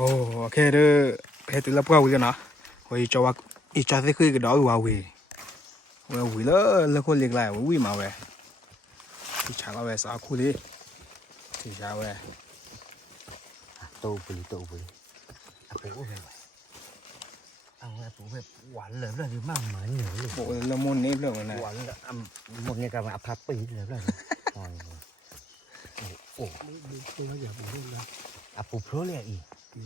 โอเคเด้อเพชรลับก็วิ่งนะโอ้ยจะว่าอีจ้าสิคือก็ดอกว่าวิ่งวิ่งแล้วคนเล็กไล่วิ่งมาเว้ยที่ชาก็เว้ยสาคูเลยที่ชาเว้ยโตปุลิอะปูเว้ยเอาไว้ปูเว้ยหวานเลยแล้วดีมากเหมือนเหนียวเลย โอ้ละมุนนี่เรื่องอะไร หวานหมดเนี่ยกับอภัพปีเลยแล้วโอ้ตัวใหญ่ปูเลยอะปูโผล่เลยอี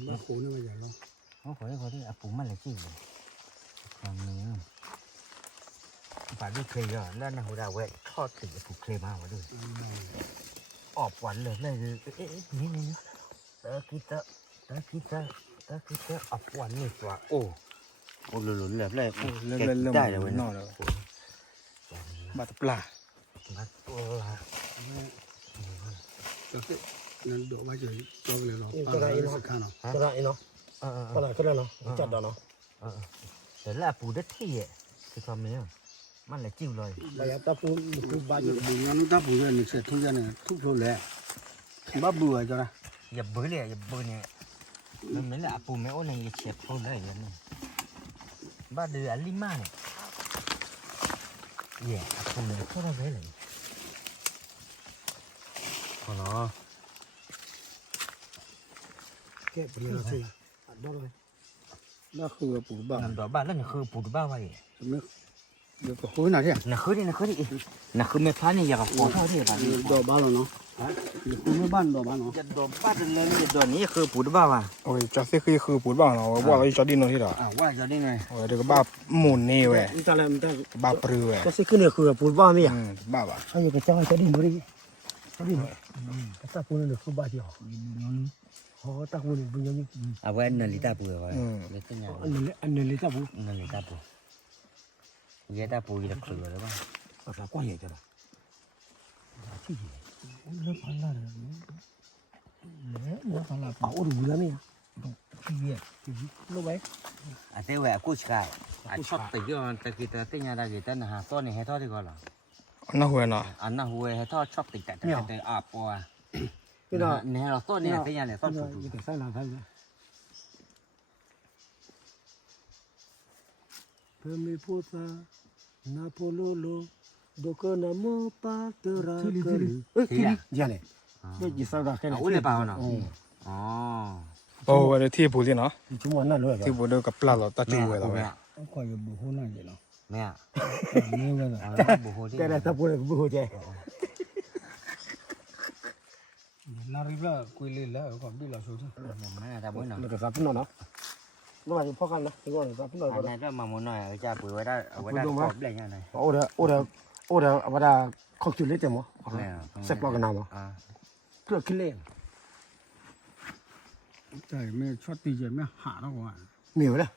มาปูนี่มันใหญ่ลงเขาขอได้อะปูมันเลยจริงเลยความเนื้อป่าด้วยเคยอ่ะแล้วนะหัวดาวเว้ยทอดถึงอะปูเคลมาวะด้วยออกหวานเลยนี่ตะกี้ออกหวานนี่ตัวโอ้หลุนเลยเลยได้เลยเว้ยนอเลยบาตปลามาตัวละนั่นดอกไม้จะจองเลยเนาะปลาสักขนาด ก็ได้เนาะก็ได้เนาะจัดเนาะแต่ละปูได้ที่อ่ะคือความเนี้ยมันเลยจิ้วเลยระยะตะปูบ้านอยู่ บุญงานนู้นตาบุญเนี่ยนี่เสร็จทุกอย่างเนี่ยทุกโลเลยบ้าเบื่อจ้ะนะอย่าเบื่อเลยอย่าเบื่อเนี่ยมันไม่ละปูไม่โอ้เนี่ยเฉียบเขาเลยอย่างนี้บ้าเดือดลิม่าเนี่ยแย่ปูเนี่ยเขาทำได้เลยอ๋อเนาะแก่ปรีสิได้เลยนั่นคือปูบ้า นั่นดอกบ้านนั่นคือปูบ้าไว้ไม่เดี๋ยวก็คุยหน่อยเนี่ยนั่นคือไม่พลาดเนี่ยอยากขอเท่าที่บ้านดอกบ้านเนาะเดี๋ยวคุยไม่บ้านดอกบ้านเนาะจะดอกบ้านเลยจะดอกนี้คือปูบ้าว่ะโอ้ยจ้าสิคือปูบ้าเนาะว่าเราจะดินเราที่ไหนว่าจะได้ไงโอ้ยเดี๋ยวก็บ้าหมุนนี่เว้ยจะอะไรมันจะบ้าปรือเว้ยก็สิขึ้นเนี่ยคือปูบ้าไม่อ่ะบ้าป่ะเขาอยู่กับเจ้าจะดินบริจะดินตะปูเนี่ยคือบ้าเดียวอ๋อตะปูเนี่ยบุญยังมีเอาไว้นั่นลิตาปูไว้ไม่ต้องอย่างอันนี้เลยตะปูนั่นลิตาปูเยอะตาปูอีกครึ่งเลยป่ะภาษากว้างใหญ่จังเลยที่เรื่องพันละเนี่ยพันละเป่าดูแล้วเนี่ยที่เนี่ยรู้ไหมอาเทวะกูชายอาชอบตีก่อนตะกี้ตะเนี่ยได้กี่ตันหาต้นนี่ให้ทอดดีกว่าหรอน่าหัวเนาะอันน่าหัวให้ทอดชอบตีแต่อาปัวเนี่ยเราต้นเนี่ยเป็นยังไงต้นถูกแต่ใส่ลาใส่เลยเพิ่มมีพูดซานาโปโลโลดูก็นาโมปาเตระเกลือที่นี่ยังไงเนี่ยยิ่งสาวแค่ไหนอุ้ยเลยเปล่าเนาะอ๋อโอ้วันที่ปูที่เนาะชั่วโมงนั่นเลยที่ปูเดินกับปลาเราตัดจูเว้ยเราเว้ยคอยบุหัวนั่นเลยเนาะไม่อ่ะนี่เลยนะแต่ถ้าพูดบุหัวใจนาริบละคุยเลยแล้วก็บิลาสูดไม่แต่บุญเนาะแล้วก็ซับพุ่นเนาะแล้วมาพ่อกันนะที่ว่าซับพุ่นเนาะอันนี้ก็มาหมุนหน่อยจะปุ๋ยไว้ได้เอาไว้ได้กรอบได้ยังไงโอ้เด้อว่าได้ข้าวจุ่มเล็กเต็มมั้งเสร็จปลอกกันน้ำมั้งเพื่อขึ้นเล่นใช่ไม่ชอบตีเจ็บไม่หาแล้วกว่ามีไหมล่ะ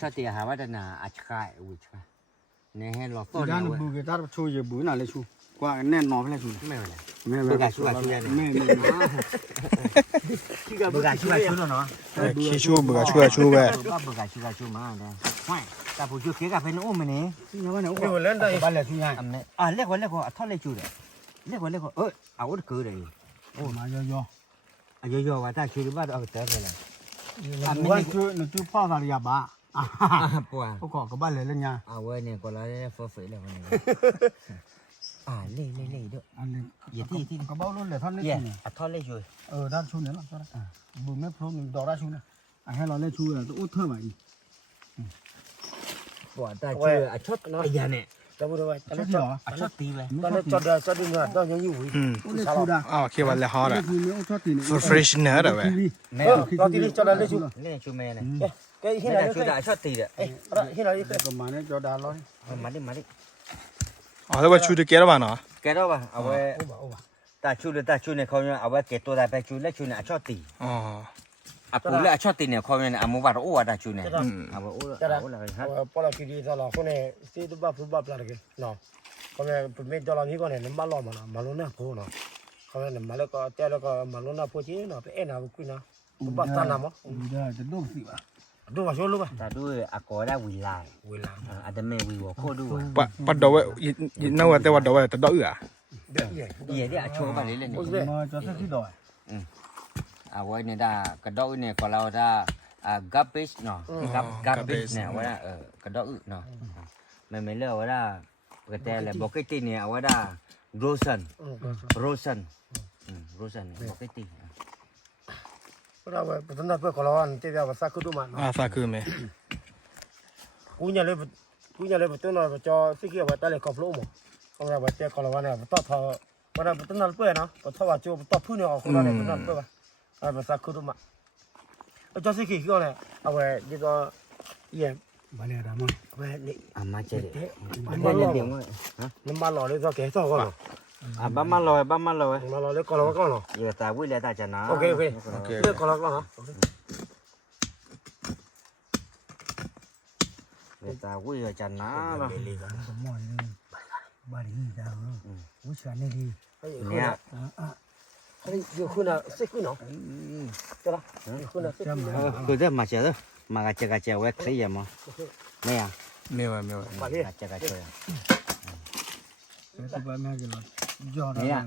ชอบตีหาว่าจะหนาอาชกายอุ้ยใช่เนี่ยให้เราต้นด้านบุกตาชูเยบุน่าเลยชูกว่าแน่นอนเลยชูไม่เลยไม่บุกชูเนี่ยไม่บุกชูเนาะขี้ชูบุกชูเว้ยบุกชูมาเลยไม่แต่ผู้ชูเกี่ยวกับเป็นอุ้มมันนี่ยังไงเนี่ยโอ้เล่นได้บ้านเลยชูใหญ่เรียกว่าทอดเลยชูเลยเรียกว่าเอาอุดคือเลยโอ้มาย่อว่าถ้าชูบ้านเอาแต่เลยว่าชูพ่อตาลียบ้าปัวเขาขอกับบ้านเลยเล่นไงเอาไว้เนี่ยก็แล้วเฟ้อเฟ้อเลยวันนี้เล่ด้วยอันนี้อย่าที่กระเป๋ารุ่นเลยท่านนี่ทอดเลยช่วยด้านชูเนี่ยนะบุญไม่พร้อมดอกด้านชูนะให้เราเล่นชูเลยตัวอุ้ดเท่าไหร่ปวดแต่ช่วยชดไอ้ยาเนี่ยจะพูดว่าชดตีเลยตอนนี้จอดดึงอ่ะต้องยังอยู่เล่นชูได้คิดว่าเลยฮอร์ดfresh เนื้อเด้อเว้ยตอนที่จอดเล่นชูเล่นชูแม่เลยก็เห็นอะไรชูได้ชดตีเลยเห็นอะไรก็มาเนี่ยจอดด้านร้อยมาดิแล้วว่าชูจะเกล้าบ้านเนาะแกล้าบ้านเอาไว้ตาชูเนี่ยเขาเนี่ยเอาไว้เก็บตัวได้ไปชูแล้วชูเนี่ยชดตีปูแล้วชดตีเนี่ยเขาเนี่ยอามุบัตโอ้ตาชูเนี่ยเอาไว้โอ้เลยฮะพอเราคิดดีตลอดคนเนี่ยซีดูบ้าฟุตบอลอะไรกันเนาะเขาเนี่ยไม่ตลอดนี้ก็เนี่ยน้ำบ้าล้อมันนะมาลุ้นเนี่ยพูเนาะเขาเนี่ยมาแล้วก็เจ้าแล้วก็มาลุ้นเนี่ยพูจีเนาะไปเอ็นเอาคุยเนาะฟุตบอลตั้งน้ำมั้งได้จะดูสิวะดูมาช่วยรู้ป่ะแต่ด้วยอากอได้วิลาอาจจะไม่วิวโคดูปัดดอกเว้ยนั่นว่าแต่ว่าดอกเว้ยแต่ดอกอื่นเดี๋ยวโชว์ไปเรื่อยๆมาจะสักที่ดอย à vậy này đã cái đó này còn là đã garbage nó garbage này vậy là cái đó nó mình lỡ vậy là cái tên là bọc cái tin này vậy là rosen này bọc cái tin cái đó vậy tụi nó phải có lo ăn chơi vào sát cứ đúng mà xa cứ mẹ cú nhà lấy tụi nó cho cái kia vậy ta lại cọp lỗ mà không là vậy chơi có lo này tao thọ vậy là tụi nó bơi nó tao vào chỗ tao phun nó không này tụi nó bơi vậy sát cứ đúng mà cho cái kia này vậy đi đó yeah bà này đã mà vậy mà chơi đấy nó mà lò lấy cho cái sao con ba má lòi mà lò lấy con nó con nó giờ ta vui lại ta chả nó ok lấy con nó hả giờ ta vui rồi chả nó mà có mòn lên bà đi ra uống trà này đi nè cái gì khu nào xích khu nào cho đó khu nào xích cứ thế mà chơi đó mà cái chơi quét thấy gì mà nè à mẹ bà đi cái chơi cái bà mẹ cái là do đó nè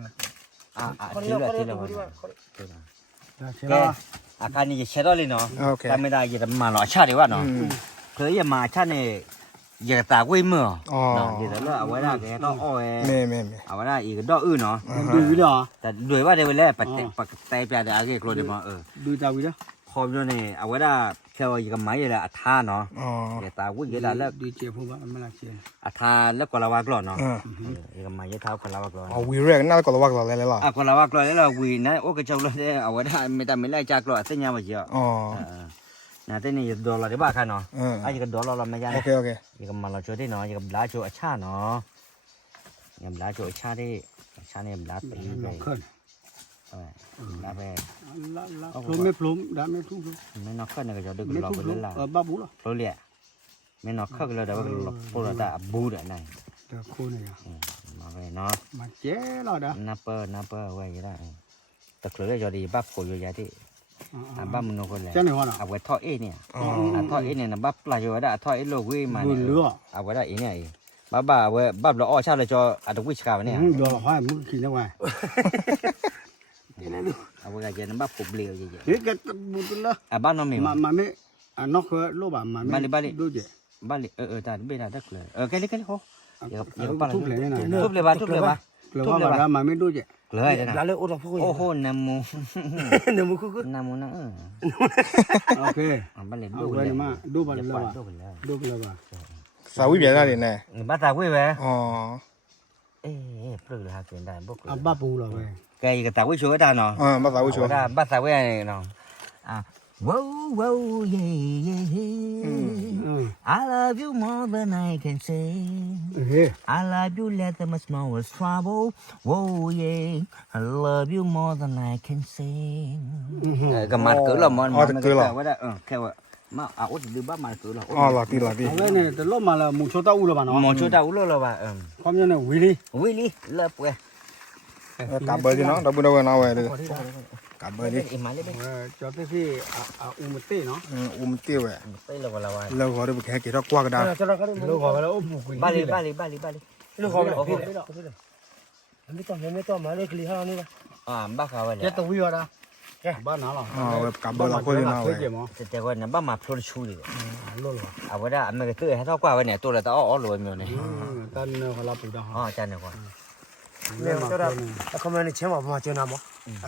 con chỉ đi là cái cái này chơi đó đi nó ok ta mớiได้giờ mà nó chả đi quá nó cứ giờ mà chả này giờ ta quên mưa nó giờ đó là vậy là cái đó oi แม่ เอาว่าอีกดอกอื่นเนาะ ดูดิอ่ะ แต่ด้วยว่าเดี๋ยวแล้วปักไตปลาเดี๋ยวอะไรกลัวเดี๋ยวมา ดูตาวิด้ พอมเนี่ยเอาว่าแค่ว่าอีกไม้ละอัฐาเนาะ อ๋อ เดี๋ยวตาวุ้ยเดี๋ยวแล้ว ดูเจ็บพวกมันไม่ละเจ็บ อัฐาแล้วก็ละวากลอเนาะอีกไม้เท้าก็ละวากลอ อ๋อวีแรกน่าก็ระวังเราเลยล่ะ ก็ละวากลอแล้วเราวีนะโอ้ก็เจ้าเลยเอาว่าไม่แต่ไม่ไล่จากลอเส้นยาวมาเยอะ อ๋อ นะแต่นี่ดอลลาร์ได้บ้าค่ะเนาะไอ้ก็ดอลลาร์ไม่ยาก โอเคอีกมาเราโจทย์เนาะอีกบลาโจอัชชาเนาะอีกบลาโจอัชชาได้อัชชาเนี่ยบลาตีไปบลาไป พลุไม่พลุได้ไม่พลุ ไม่นอกขึ้นก็จะดึก ไม่ หลอก พลุ ไปเลยล่ะ บ้าบุหรอ รู้เลยไม่นอกขึ้นก็เลยแต่ว่าพวกเราแต่บูดอะไร เดี๋ยวคนเนี่ย มาไปเนาะ มาเจ๊เราเด้อ นับเปอร์ไว้ยังได้ตะเกียบจะดีบ้าโผล่อยู่ยังที่บ้ามันนกคนเลย เจ้าหน้าที่ เอาไว้ทอดเอเนี่ยทอดเอเนี่ยนะบ้าปลาอยู่ได้ทอดเอโลกุยมา บุ เนี่ย ญเลือ เอาไว้ได้อีเนี่ยบ้าเว้ยบ้าเราอ้อชาเลยจออัดวิชกาเนี่ย ดอลห้อยมึงกินได้ไง เอาไว้กันจะบ้าปุบเลี้ยวเยอะ เฮ้ยแกบุญละ บ้านน้องมี มาไม่นอกโลบามาไม่ดูเจ๊ บ้านแต่ไม่ได้ดักเลยแค่เล็กๆเขาอย่าปลา ทุบเลยนะ ทุบเลยบ้า เลยว่ามาไม่ดูเจ๊ เลยนะ แล้วเลยโอ้โห โอ้โหน้ำมู เนื้อมุก น้ำมูนะโอเค บ้านเลย ดูไปเลยมาดูไปเลยว่าดูไปเลยว่า สาวิเบียร์ได้เนี่ย บ้านตากุ้ยเว้ย อ๋อ ปลื้มเลยฮะเกินได้บุก บ้าปูเราเว้ย แกก็ตากุ้ยช่วยได้เนาะ ภาษาวิชวล บ้านตากุ้ยเนาะว้าวเย่ I love you more than I can say เฮ้ย I love you less than my smallest trouble wow yeah I love you more than I can say ก็มาเกิดละมันว่าได้แค่ว่ามาอุดดื้อบ้ามาเกิดละ อ๋อหลักดี เอาไว้เนี่ยแต่ล้มมาแล้วมุงโชต้าอูแล้วป่ะเนาะ มองชุดดาวแล้วว่าความยังเนี่ยวิลี่ วิลี่เลิกเว้ย กลับเบอร์ดีเนาะดับเบิลเอาไว้เลยกลับเบอร์ดี อีมาเลย จอดที่อูมเต้เนาะ อุ้มเตี้ยว ไปเลยว่าละว่า แล้วก็ได้ไปแค่กี่รอบกว่าก็ได้ จะเราก็ได้ ลูกขอไปแล้วโอ้บุก บ้านเลย ลูกขอไปไม่ต้องมาเลยคลีห้านี่ละ บ้าเขาเลย เจ๊ตัววิวนะบ้านน้าหรอ อ๋อกลับเบอร์เราคนเดียวเอาไว้ แต่ว่าเนี่ยบ้ามาพลุชูเลย ลูก เอาไว้ได้อเมริกาตื้อให้เท่ากว่าไว้เนี่ยตัวละต่ออ๋อรวยมีเนี่ย ตอนเขารับปูดา อ๋อจานเนี่ยกว่า เนี่ยจะได้เขาไม่ได้เชื่อมาเจอน้ำมั้ง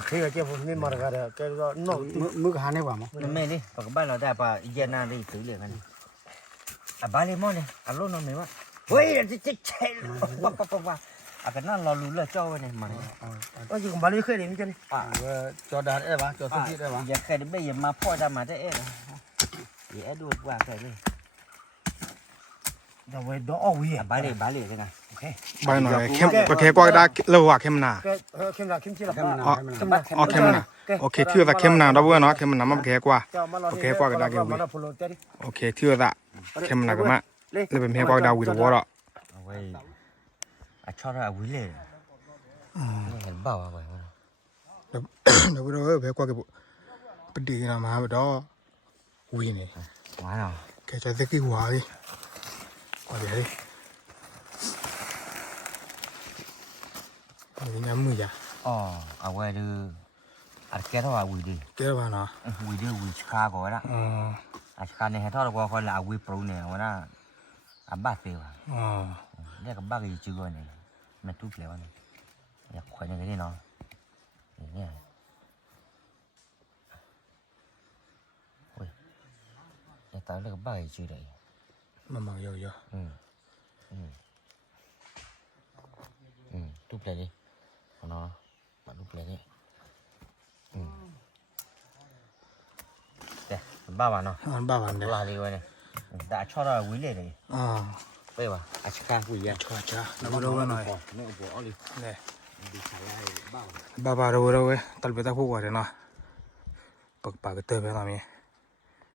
เคยเก็บผมไม่มาเลยก็แกก็นอก มือหาได้ป่ะมั้ง ไม่ดิปกบ้านเราได้ป่ะเย็นน่าได้ซื้อเลยกันบ้านเลยมั้งเนี่ยอารมณ์น้องไม่ว่าเฮ้ยจะเช่ว่าอากันนั่นเรารู้เลยเจ้าเนี่ยมัน ก็อยู่กับบ้านเลยเคยเห็นกัน จอดได้ป่ะจอดที่ได้ป่ะ อย่าเคยได้อย่ามาพ่อได้มาได้เอ๊ะอย่าดูว่าเคยเลย เดี๋ยวไว้ดอกอ้อย บ้านเลยใช่ไหมโอเค ใบหน่อยเข้มแค่กว่าได้เร็วกว่าเข้มหนา เข้มหนาเข้มที่ละ อ๋อเข้มหนาโอเคที่ว่าเข้มหนาดับเบิลเนาะเข้มหนามันแค่กว่าโอเคกว่าก็ได้แค่วิโอเคที่ว่าเข้มหนาก็มาเลยเป็นแค่กว่าดาวิดวอร์ เอาไว้ชอบเอาไว้เลยเห็นเปล่าเอาไว้ ดับเบิลแค่กว่าก็เป็นดีนะมาแบบดอวินี่ ว้าว แค่จะเซ็กกี้หัวดิกว่าเดี๋ยวดินี่น้ำมือจ้ะ อ๋อเอาไว้ดู à cái đó là quỳ đi ကဲပါနော် quỳ đi quỳ khá có đó อืม à khá này hết thôi là coi là quỳ pro này mà nó à bát tiêu à อ๋อ đây cái bát gì chưa gọi này mẹ tút léo này ya khỏe như cái này nó này ui ya tao lấy cái bát gì chưa đấy မမောင်ရောရော tút léo đi nó mà tút léo đi đây ba bạn nó ဟန်ပါပါနဲ့ là đi rồi này đã cho ra quý lệ này အာ bây giờ à chỉ ca quý ya ချွာချာနော်တော့ဝနော် nó bỏ đi နဲ đi xài lại ba ဘာဘာရောရောပဲတလ်ပတာဖို့ပါတယ်နော်ပတ်ပါကတဲ့ပဲလားမင်း